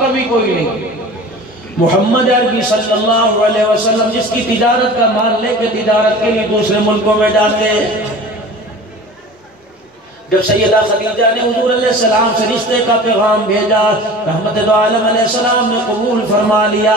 کمی کوئی نہیں۔ محمد عربی صلی اللہ علیہ وسلم جس کی تجارت کا مال لے کے تجارت کے لیے دوسرے ملکوں میں جاتے، جب سیدہ خدیجہ نے حضور علیہ السلام سے رشتے کا پیغام بھیجا، رحمت دو عالم علیہ السلام نے قبول فرما لیا۔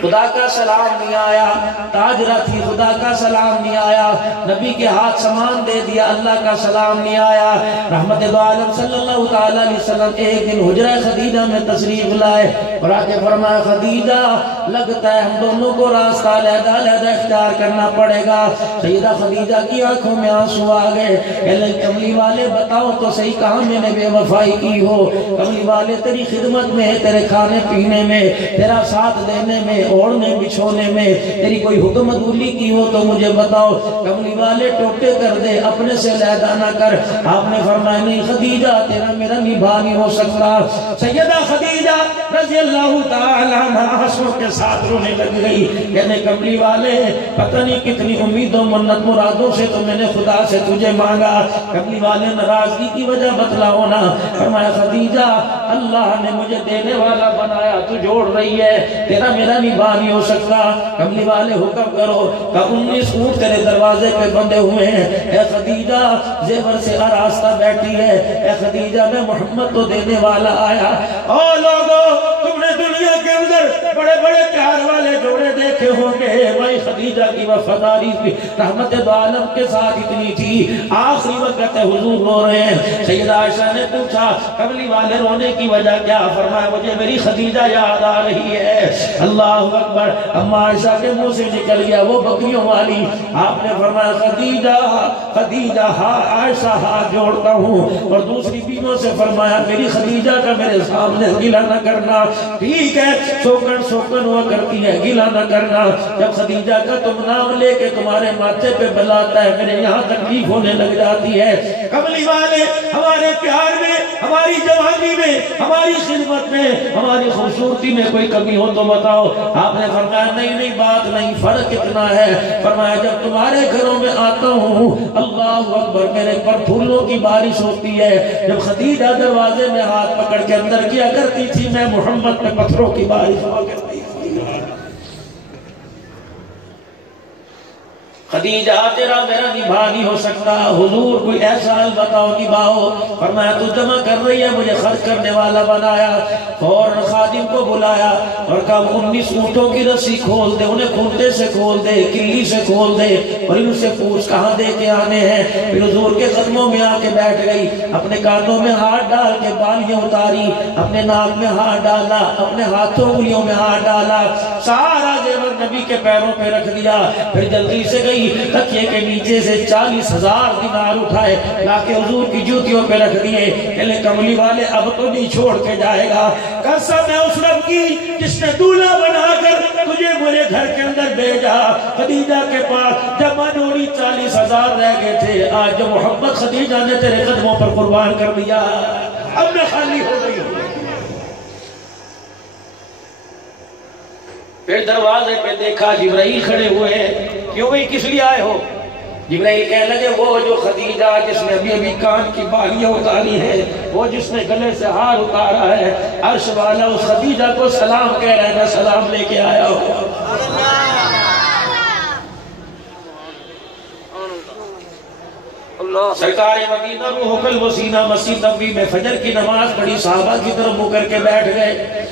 خدا کا سلام نہیں آیا، تاجرہ تھی، خدا کا سلام نہیں آیا، نبی کے ہاتھ سامان دے دیا، اللہ کا سلام نہیں آیا۔ رحمت دو عالم صلی اللہ تعالیٰ علیہ وسلم ایک دن حجرہ خدیجہ میں تشریف لائے اور آکے فرمایا خدیجہ لگتا ہے ہم دونوں کو راستہ علیحدہ اختیار کرنا پڑے گا۔ سیدہ خدیجہ کی آنکھوں میں آنسو آ گئے، کہ کملی والے بتاؤ تو صحیح کہاں میں نے بے وفائی کی ہو؟ کملی والے تیری خدمت میں، تیرے کھانے پینے میں، تیرا ساتھ دینے میں، اوڑھنے بچھونے میں تیری کوئی حکم عدولی کی ہو تو مجھے بتاؤ، کملی والے ٹوٹے کر دے، اپنے سے علیحدہ نہ کر۔ آپ نے فرمایا نہیں خدیجہ تیرا میرا نبھا نہیں ہو سکتا۔ سیدہ خدیجہ رضی اللہ تعالیٰ عنہ آنسوں کے ساتھ رونے لگ گئی، کہنے کملی والے پتہ نہیں کتنی امیدوں منت مرادوں سے تو میں نے خدا سے تجھے مانگا، کملی والے ناراضگی کی وجہ بتلاؤ نا۔ فرمایا خدیجہ اللہ نے مجھے دینے والا بنایا، تو جوڑ رہی ہے، تیرا میرا نبھا نہیں ہو سکتا۔ کملی والے حکم کرو کہ 19 اونٹ تیرے دروازے پہ بندے ہوئے ہیں، اے خدیجہ زیور سے آراستہ بیٹھی ہے، اے خدیجہ میں محمد تو دینے والا آیا۔ او لوگو تم نے دنیا کے اندر بڑے بڑے پیار والے جوڑے دیکھے ہوں گے، بھائی خدیجہ کی وفاداری رحمت دو عالم کے ساتھ اتنی تھی، آخری وقت حضور رو رہے ہیں۔ سیدہ عائشہ نے پوچھا کملی والے رونے کی وجہ کیا؟ فرمایا مجھے میری خدیجہ یاد آ رہی ہے۔ اللہ اکبر، اما عائشہ کے منہ سے نکل گیا وہ بکریوں والی۔ آپ نے فرمایا خدیجہ خدیجہ ہاں عائشہ ہاتھ جوڑتا ہوں، اور دوسری بیویوں سے فرمایا میری خدیجہ کا میرے سامنے گلہ نہ کرنا، ٹھیک ہے سوکن ہوا کرتی ہے گلہ نہ کرنا، جب خدیجہ کا تم نام لے کے تمہارے ماتھے پہ بلاتا ہے میرے یہاں تکلیف ہونے لگ جاتی ہے۔ کملی والے ہمارے پیار میں، ہماری جوانی میں، ہماری خدمت میں، ہماری خوبصورتی میں کوئی کمی ہو تو بتاؤ۔ آپ نے فرمایا نہیں بات نہیں، فرق اتنا ہے، فرمایا جب تمہارے گھروں میں آتا ہوں اللہ اکبر میرے پر پھولوں کی بارش ہوتی ہے، جب خدیجہ دروازے میں ہاتھ پکڑ کے اندر کیا کرتی تھی میں محمد پہ پتھروں کی بارش ہوا کرتی تھی۔ خدیجہ تیرا میرا نبھا نہیں ہو سکتا، حضور کوئی ایسا حل بتاؤ نبھاؤ۔ فرمایا تو جمع کر رہی ہے، مجھے خرچ کرنے والا بنایا، فوراً خادم کو بلایا اور کہا 19 اونٹوں کی رسی کھول دے، انہیں کھونٹے سے کھول دے، کلی سے کھول دے، اور ان سے پوچھ کہاں دے کے آنے ہیں۔ پھر حضور کے قدموں میں آ کے بیٹھ گئی، اپنے کانوں میں ہاتھ ڈال کے بالیاں اتاری، اپنے ناک میں ہاتھ ڈالا، اپنے ہاتھوں انگلیوں میں ہاتھ ڈالا، سارا زیور نبی کے پیروں پہ رکھ دیا۔ پھر جلدی سے گئی تکیے کے نیچے سے 40,000 دینار اٹھائے لا کے حضور کی جوتیوں پہ رکھ دیے، کہ کملی والے اب تو نہیں چھوڑ کے جائے گا، قسم ہے اس رب کی جس نے دولہا بنا کر تجھے میرے گھر کے اندر بھیجا۔ خدیجہ کے پاس جب منوری 40,000 رہ گئے تھے، آج جو محبت خدیجہ نے تیرے قدموں پر قربان کر دیا، اب میں خالی ہو گئی ہوں۔ پھر دروازے پہ دیکھا جبرائیل کھڑے ہوئے ہیں، کیوں بھئی کس لیے آئے ہو؟ جبرائیل کہنے لگے وہ جو خدیجہ جس نے ابھی کان کی بالیاں اتاری ہیں، وہ جس نے گلے سے ہار اتارا ہے، عرش والا اس خدیجہ کو سلام کہہ رہے ہیں، میں سلام لے کے آیا ہوں۔ سرکار مدینہ روح الوسینہ مسجد نبوی میں فجر کی نماز پڑھی، صحابہ کی طرف منہ کر کے بیٹھ گئے۔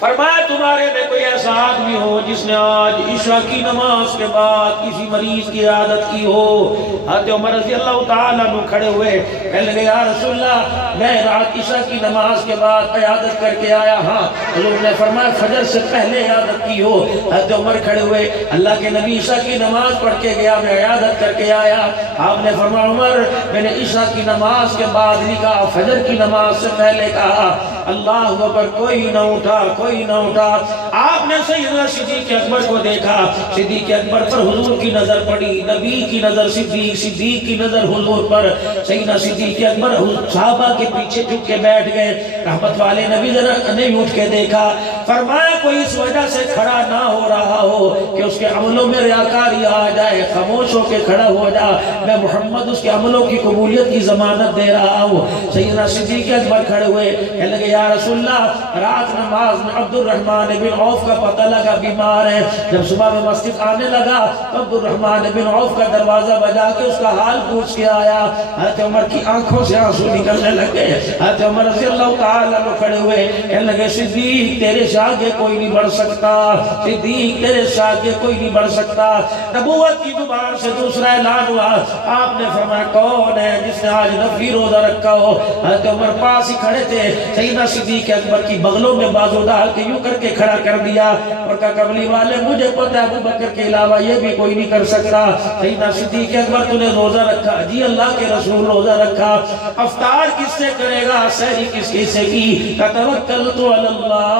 فرمایا تمہارے میں کوئی ایسا آدمی ہو جس نے آج عشاء کی نماز کے بعد کسی مریض کی عیادت کی ہو؟ حضرت عمر رضی اللہ تعالیٰ عنہ کھڑے ہوئے، کہنے لگے یا رسول اللہ میں رات عشاء کی نماز کے بعد عیادت کر کے آیا۔ ہاں حضور نے فرمایا فجر سے پہلے عیادت کی ہو؟ حضرت عمر کھڑے ہوئے، اللہ کے نبی عشاء کی نماز پڑھ کے گیا، میں عیادت کر کے آیا۔ آپ نے فرمایا عمر میں نے عشاء کی نماز کے بعد نہیں کہا، فجر کی نماز سے پہلے کہا۔ اللہ اکبر، کوئی نہ اٹھا کوئی نہ اٹھا۔ آپ آپ نے سیدنا صدیق اکبر کو دیکھا، صدیق اکبر پر حضور کی نظر پڑی، نبی کی نظر صدیق، صدیق کی نظر حضور پر۔ سیدنا صدیق اکبر صحابہ کے پیچھے جھک کے بیٹھ گئے۔ رحمت والے نبی ذرا نے اٹھ کے دیکھا، فرمایا کوئی اس وجہ سے کھڑا نہ ہو رہا ہو کہ اس کے عملوں میں ریاکاری آ جائے، خاموش ہو کے کھڑا ہو جا، میں محمد اس کے عملوں کی قبولیت کی ضمانت دے رہا ہوں۔ سیدنا صدیق اکبر کھڑے ہوئے، کہنے لگے یا رسول اللہ، رات نماز میں عبد الرحمن بن عوف کا پتہ لگا بیمار ہے۔ جب صبح میں مسجد آنے لگا تو عبد الرحمن بن عوف کا دروازہ بجا کے اس کا حال پوچھ کے آیا۔ حضرت عمر کی آنکھوں سے آنسو نکلنے لگے۔ حضرت عمر رضی اللہ تعالیٰ عنہ کھڑے ہوئے، کہنے لگے صدیق تیرے سے آگے کوئی نہیں بڑھ سکتا، صدیق تیرے سے آگے کوئی نہیں بڑھ سکتا۔ نبوت کی زبان سے دوسرا اعلان ہوا، آپ نے فرمایا کون ہے جس نے آج نفلی روزہ رکھا ہو؟ حضرت عمر پاس ہی کھڑے تھے، سیدنا صدیق اکبر کی بغلوں میں بازو ڈال کے یوں کر کے کھڑا کر دیا اور کہا کملی والے مجھے پتہ ہے ابو بکر کے علاوہ یہ بھی کوئی نہیں کر سکتا۔ سیدنا صدیق اکبر تو نے روزہ رکھا؟ جی اللہ کے رسول روزہ رکھا۔ افطار کس سے کرے گا؟ سحری کس سے کی؟ توکلت علی اللہ،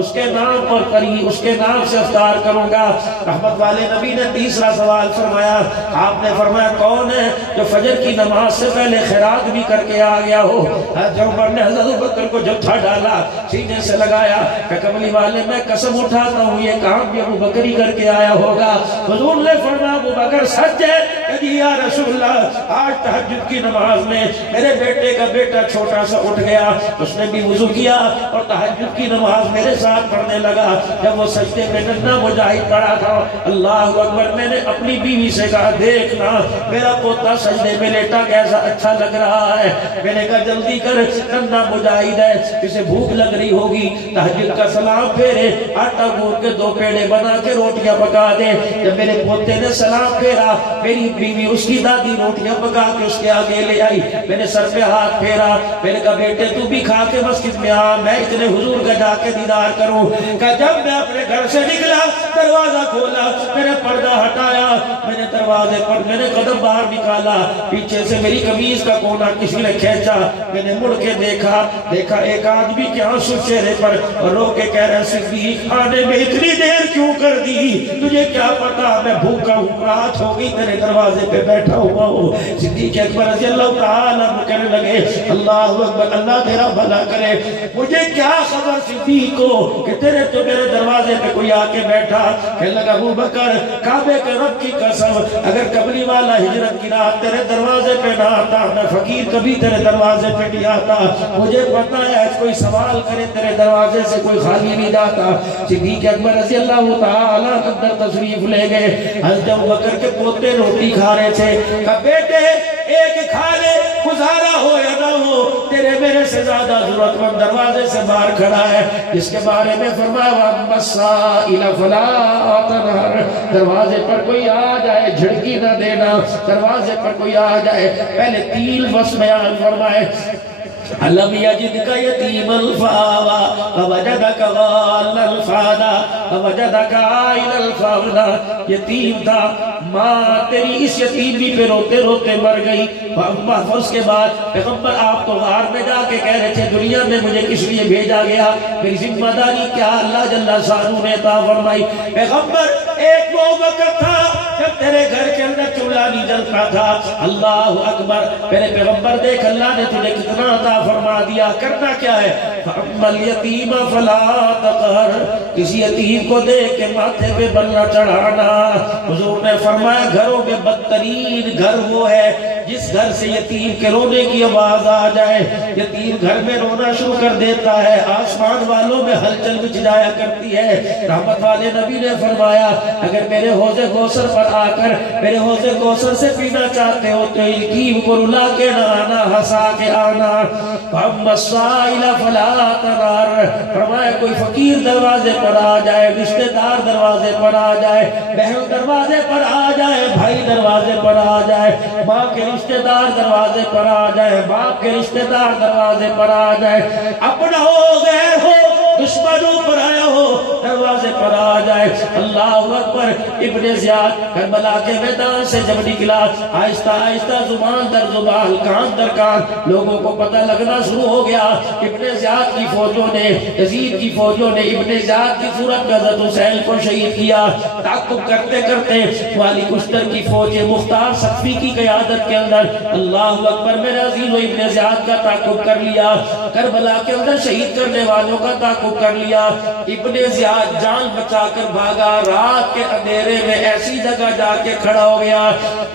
اس کے نام پر کری، اس کے نام سے افطار کروں گا۔ رحمت والے نبی نے تیسرا سوال فرمایا، آپ نے فرمایا کون ہے جو فجر کی نماز سے پہلے خیرات بھی کر کے آ گیا ہو؟ حضرت عمر نے حضرت بکر کو جھٹا ڈالا، سینے سے لگایا کہ کملی والے میں قسم اٹھاتا ہوں یہ کام بھی ابو بکر ہی کر کے آیا ہوگا۔ حضور نے فرمایا ابو بکر سچ ہے؟ کہ یا رسول اللہ، آج تہجد کی نماز میں میرے بیٹے کا بیٹا چھوٹا سا اٹھ گیا، اس نے بھی وضو کیا اور تہجد کی نماز میرے ساتھ پڑھنے لگا۔ جب وہ سجدے میں ننھا مجاہد پڑھا تھا، اللہ اکبر، میں نے اپنی بیوی سے کہا دیکھنا میرا پوتا سجدے میں لیٹا کیسا اچھا لگ رہا ہے۔ میں نے کہا جلدی کر، ننھا مجاہد ہے، اسے بھوک لگ رہی ہوگی، تہجد کا سلام پھیرے، آٹا گوندھ کے 2 پیڑے بنا کے روٹیاں پکا دے۔ جب میرے پوتے نے سلام پھیرا، میری بیوی اس کی دادی روٹیاں پکا کے اس کے آگے لے آئی، میں نے سر پہ ہاتھ پھیرا، میں نے کہا بیٹے تو بھی کھا کے مسجد میں آ، میں اتنے حضور کا جا کے دیدار کروں۔ کہ جب میں اپنے گھر سے نکلا، دروازہ کھولا، میں نے پردہ ہٹایا، میں نے دروازے پر میں نے قدم باہر نکالا، پیچھے سے میری قمیض کا کونا کسی نے کھینچا، میں نے مڑ کے دیکھا ایک آدمی کے آنسو چہرے پر، اور رو کے کہہ رہے صدیق آنے میں اتنی دیر کیوں کر دی؟ تجھے کیا پتا میں بھوکا ہوں، رات ہو گئی تیرے دروازے پہ بیٹھا ہوا ہوں۔ صدیق اکبر رضی اللہ تعالیٰ عنہ کہنے لگے اللہ اکبر، اللہ تیرا بھلا کرے، مجھے کیا خبر صدیق کو کہ تیرے تو میرے دروازے پہ کوئی آ کے بیٹھا۔ کہنے لگا ابو بکر کعبے کے رب کی قسم، اگر قبلی والا ہجرت کی رات تیرے دروازے پہ نہ آتا، میں فقیر کبھی تیرے دروازے پہ نہیں آتا، مجھے پتا ہے کوئی سوال کرے تیرے دروازے سے کوئی خالی نہیں جاتا۔ صدیق اکبر رضی اللہ تعالیٰ اندر تشریف لے گئے، حضرت ابو بکر کے پوتے روٹی کھا رہے تھے، کہا بیٹے ایک کھا لے، گزارا ہو یا نہ ہو، تیرے میرے سے زیادہ ضرورت مند دروازے سے باہر کھڑا ہے، جس کے بارے میں فرمایا وَأَمَّا السَّائِلَ فَلَا تَنْهَرْ، دروازے پر کوئی آ جائے جھڑکی نہ دینا، دروازے پر کوئی آ جائے۔ پہلے 3 وصف بیان فرمائے، لم یجدک یتیما فآوی ووجدک ضالا فہدی ووجدک عائلا فاغنی، یتیم تھا، ماں تیری اس یتیمی پہ روتے روتے مر گئی۔ اس کے بعد پیغمبر آپ تو غار میں جا کے کہہ رہے تھے دنیا میں مجھے کس لیے بھیجا گیا، میری ذمہ داری کیا؟ اللہ جل شانہ نے عطا فرمائی۔ پیغمبر ایک وہ وقت تھا جب تیرے گھر کے اندر چولہا نہیں جلتا تھا، اللہ اکبر، میرے پیغمبر دیکھ اللہ نے تجھے کتنا عطا فرما دیا، کرنا کیا ہے؟ فَأَمَّا الْيَتِيمَ فَلَا تَقْهَرْ، کسی یتیم کو دیکھ کے ماتھے پہ بلّا چڑھانا۔ حضور نے فرمایا گھروں میں بدترین گھر وہ ہے جس گھر سے یتیم کے رونے کی آواز آ جائے۔ یتیم گھر میں رونا شروع کر دیتا ہے، آسمان والوں میں ہلچل مچ جایا کرتی ہے۔ رحمت والے نبی نے فرمایا اگر میرے حوض کوثر پر آ کر میرے حوض کوثر سے پینا چاہتے ہو تو یتیم کو رلا کے نہ آنا، ہنسا کے آنا۔ فَأَمَّا السَّائِلَ فَلَا تَنْهَرْ، فرمایا کوئی فقیر دروازے پر آ جائے، رشتہ دار دروازے پر آ جائے، بہن دروازے پر آ جائے، بھائی دروازے پر آ جائے، ماں کے رشتہ دار دروازے پر آ جائے، باپ کے رشتہ دار دروازے پر آ جائے، اپنا ہو غیر ہو دشمنوں پر آیا ہو دروازے پر آ جائے۔ اللہ اکبر۔ ابن زیاد کربلا کے میدان سے جب نکلا، آہستہ آہستہ زبان در زبان، کان در کان لوگوں کو پتہ لگنا شروع ہو گیا۔ ابن زیاد کی فوجوں نے، یزید کی فوجوں نے ابن زیاد کی صورت میں حضرت حسین کو شہید کیا۔ تعقب کرتے کرتے والی کشتر کی فوج مختار صفی کی قیادت کے اندر اللہ اکبر میرے عزیز و ابن زیاد کا تعقب کر لیا۔ کربلا کے اندر شہید کرنے والوں کا تعقب کر لیا۔ ابن زیاد جان بچا کر بھاگا، رات کے اندھیرے میں ایسی جگہ جا کے کھڑا ہو گیا،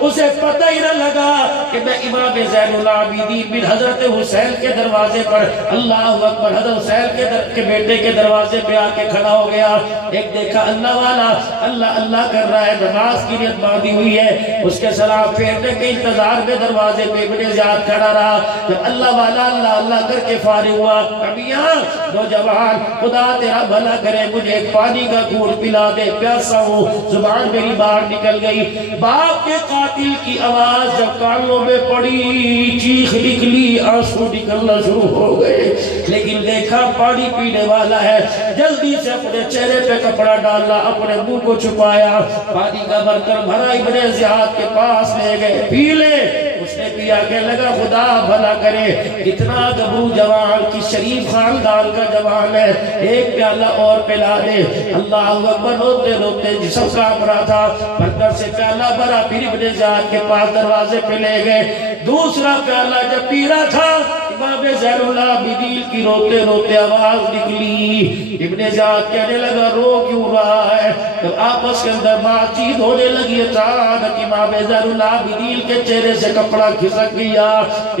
اسے پتہ ہی نہ لگا کہ میں امام زین العابدین بن حضرت حسین کے دروازے پر، اللہ اکبر، حضرت حسین کے بیٹے کے دروازے پہ آ کے کھڑا ہو گیا۔ ایک دیکھا اللہ والا اللہ اللہ کر رہا ہے، نماز کی نیت باندھی ہوئی ہے، اس کے سلام پھیرنے کے انتظار میں دروازے پہ ابن زیاد کھڑا رہا۔ جب اللہ والا اللہ اللہ کر کے فارغ ہوا، کبھیاں نوجوان خدا تیرا بھلا کرے مجھے ایک پانی کا گھونٹ پلا دے، پیاسا ہوں، زبان میری باہر نکل گئی۔ باپ کے قاتل کی آواز جب کانوں میں پڑی، چیخ نکلی، آنسو نکلنا شروع ہو گئے، لیکن دیکھا پانی پینے والا ہے، جلدی سے اپنے چہرے پہ کپڑا ڈالا، اپنے منہ کو چھپایا، پانی کا برتن بھرا ابن زیاد کے پاس لے گئے، پی لے۔ اس نے پیا کہ لگا خدا بھلا کرے، اتنا گبرو جوان کی شریف خاندان کا جوان ہے، ایک پیالہ اور پلا دے۔ اللہ اکبر، روتے روتے جسم کانپ رہا تھا، برتن سے پیالہ بھرا، پھر ابن زیاد کے پاس دروازے پہ لے گئے۔ دوسرا پیالہ جب پی رہا تھا، امام زین العابدین کی روتے روتے آواز نکلی۔ ابن زیاد کہنے لگا رو کیوں رہا ہے؟ جب آپس کے اندر بات چیت ہونے لگی، اچانک امام زین العابدین کے چہرے سے کپڑا کھسک گیا۔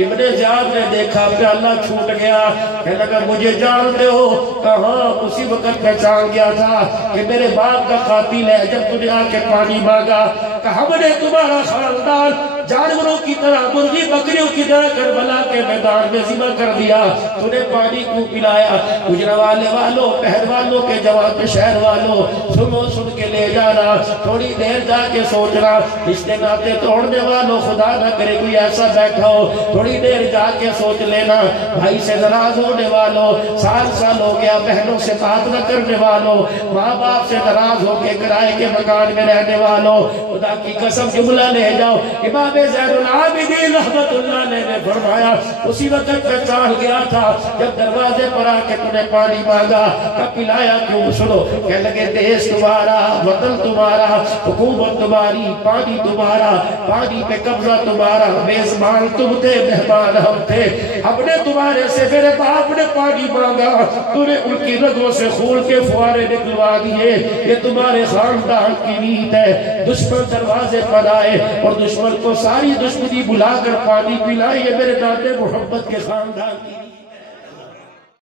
ابن زیاد نے دیکھا پیالہ چھوٹ گیا، کہنے لگا مجھے جانتے ہو؟ کہاں؟ اسی وقت پہچان گیا تھا کہ میرے باپ کا قاتل ہے، جب تجھے آ کے پانی مانگا، کہا ہم نے تمہارا خاندان جانوروں کی طرح، مرغی بکریوں کی طرح کربلا کے میدان میں ذبح کر دیا، تو نے پانی کیوں پلایا؟ گجرانوالے والوں، پہلوانوں کے جوان شہر والوں، سنو سن کے لے جانا، تھوڑی دیر جا کے سوچنا، رشتے ناتے توڑنے والوں، خدا نہ کرے کوئی ایسا بیٹھا ہو، تھوڑی دیر جا کے سوچ لینا، بھائی سے ناراض ہونے والوں، سال سال ہو گیا بہنوں سے بات نہ کرنے والوں، ماں باپ سے ناراض ہو کے کرائے کے مکان میں رہنے والوں، خدا کی قسم جملہ لے جاؤ۔ امام زین العابدین رحمت اللہ نے فرمایا اسی وقت پہچان گیا تھا جب دروازے پر آ کے تو نے پانی مانگا، کب پلایا کیوں؟ سنو، کہنے لگے دیش تمہارا، وطن تمہارا، حکومت تمہاری، پانی تمہارا، پانی پہ قبضہ تمہارا، میزبان تم تھے، مہمان ہم تھے، ہم نے تمہارے سے، میرے باپ نے پانی مانگا، تو نے ان کی رگوں سے خون کے فوارے نکلوا دیے، یہ تمہارے خاندان کی نیت ہے۔ دشمن دروازے پر آئے اور دشمن کو ساری دشمنی بلا کر پانی پلائی، یہ میرے دادے محمد کے خاندان کی